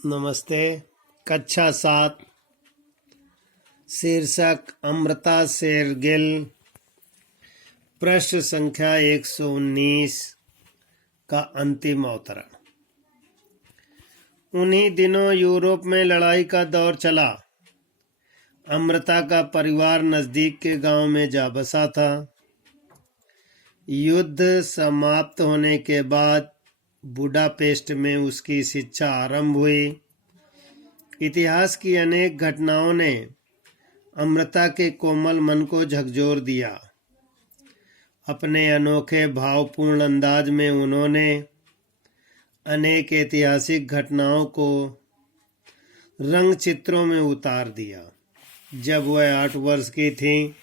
नमस्ते। कक्षा 7 शीर्षक अमृता शेरगिल। प्रश्न संख्या 119 का अंतिम अवतरण। उन्हीं दिनों यूरोप में लड़ाई का दौर चला। अमृता का परिवार नजदीक के गांव में जा बसा था। युद्ध समाप्त होने के बाद बुडापेस्ट में उसकी शिक्षा आरंभ हुई। इतिहास की अनेक घटनाओं ने अमृता के कोमल मन को झकझोर दिया। अपने अनोखे भावपूर्ण अंदाज में उन्होंने अनेक ऐतिहासिक घटनाओं को रंग चित्रों में उतार दिया। जब वह 8 वर्ष की थी,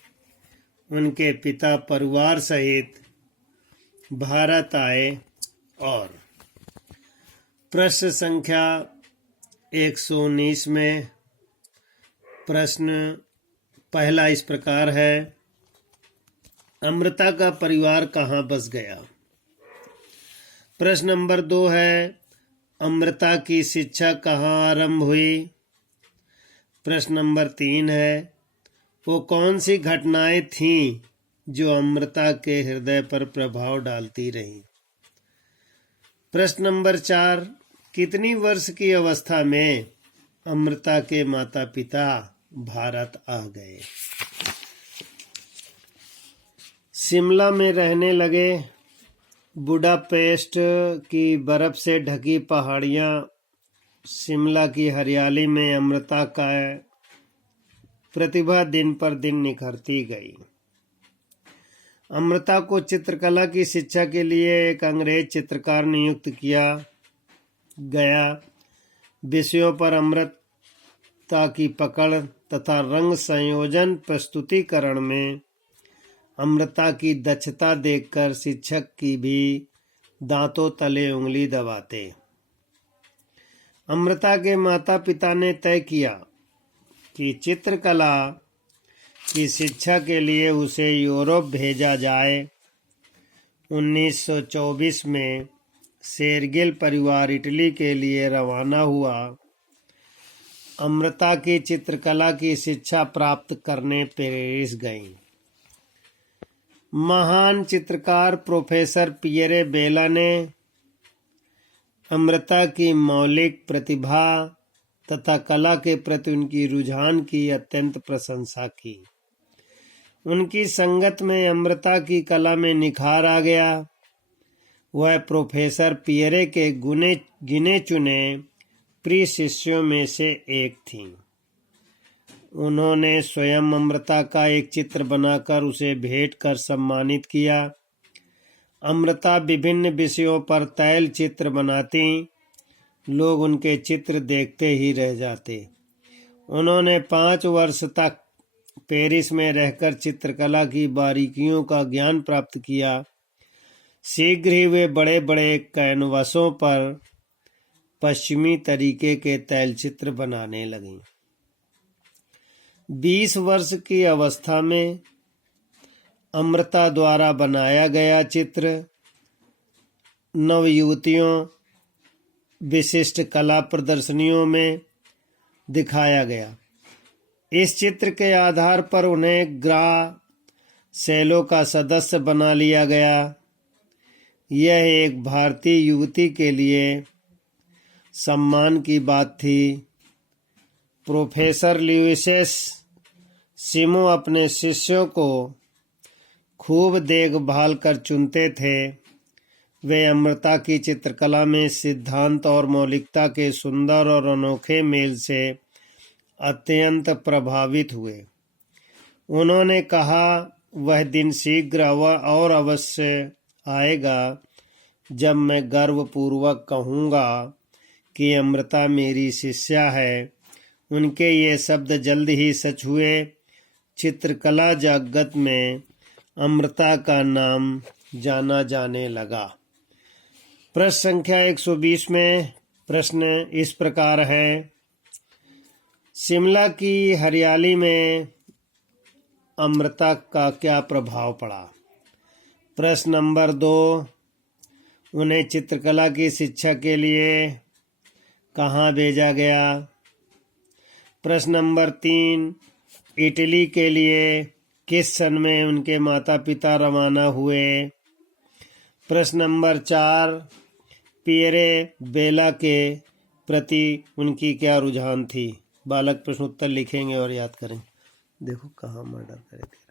उनके पिता परिवार सहित भारत आए और प्रश्न संख्या 119 में प्रश्न पहला इस प्रकार है, अमृता का परिवार कहाँ बस गया। प्रश्न नंबर 2 है, अमृता की शिक्षा कहाँ आरंभ हुई। प्रश्न नंबर 3 है, वो कौन सी घटनाएं थीं जो अमृता के हृदय पर प्रभाव डालती रहीं। प्रश्न नंबर 4, कितनी वर्ष की अवस्था में अमृता के माता पिता भारत आ गए। शिमला में रहने लगे। बुडापेस्ट की बर्फ से ढकी पहाड़ियां, शिमला की हरियाली में अमृता का प्रतिभा दिन पर दिन निखरती गई। अमृता को चित्रकला की शिक्षा के लिए एक अंग्रेज चित्रकार नियुक्त किया गया। विषयों पर अमृता की पकड़ तथा रंग संयोजन प्रस्तुतिकरण में अमृता की दक्षता देखकर शिक्षक की भी दांतों तले उंगली दबाते। अमृता के माता पिता ने तय किया कि चित्रकला की शिक्षा के लिए उसे यूरोप भेजा जाए। 1924 में शेरगिल परिवार इटली के लिए रवाना हुआ। अमृता की चित्रकला की शिक्षा प्राप्त करने पेरिस गईं। महान चित्रकार प्रोफेसर पियरे बेला ने अमृता की मौलिक प्रतिभा तथा कला के प्रति उनकी रुझान की अत्यंत प्रशंसा की। उनकी संगत में अमृता की कला में निखार आ गया। वह प्रोफेसर पियरे के गिने चुने प्रिय शिष्यों में से एक थीं। उन्होंने स्वयं अमृता का एक चित्र बनाकर उसे भेंट कर सम्मानित किया। अमृता विभिन्न विषयों पर तैल चित्र बनाती। लोग उनके चित्र देखते ही रह जाते। उन्होंने 5 वर्ष तक पेरिस में रहकर चित्रकला की बारीकियों का ज्ञान प्राप्त किया। शीघ्र ही वे बड़े बड़े कैनवसों पर पश्चिमी तरीके के तैलचित्र बनाने लगीं। 20 वर्ष की अवस्था में अमृता द्वारा बनाया गया चित्र नवयुवतियों विशिष्ट कला प्रदर्शनियों में दिखाया गया। इस चित्र के आधार पर उन्हें ग्रा सेलो का सदस्य बना लिया गया। यह एक भारतीय युवती के लिए सम्मान की बात थी। प्रोफेसर ल्यूसियस सिमो अपने शिष्यों को खूब देखभाल कर चुनते थे। वे अमृता की चित्रकला में सिद्धांत और मौलिकता के सुंदर और अनोखे मेल से अत्यंत प्रभावित हुए। उन्होंने कहा, वह दिन शीघ्र और अवश्य आएगा जब मैं गर्वपूर्वक कहूँगा कि अमृता मेरी शिष्या है। उनके ये शब्द जल्द ही सच हुए। चित्रकला जगत में अमृता का नाम जाना जाने लगा। प्रश्न संख्या 120 में प्रश्न इस प्रकार है, शिमला की हरियाली में अमृता का क्या प्रभाव पड़ा। प्रश्न नंबर 2, उन्हें चित्रकला की शिक्षा के लिए कहाँ भेजा गया। प्रश्न नंबर 3, इटली के लिए किस सन में उनके माता पिता रवाना हुए। प्रश्न नंबर 4, पियरे बेला के प्रति उनकी क्या रुझान थी। बालक प्रश्न उत्तर लिखेंगे और याद करेंगे। देखो कहाँ मर्डर करे थे।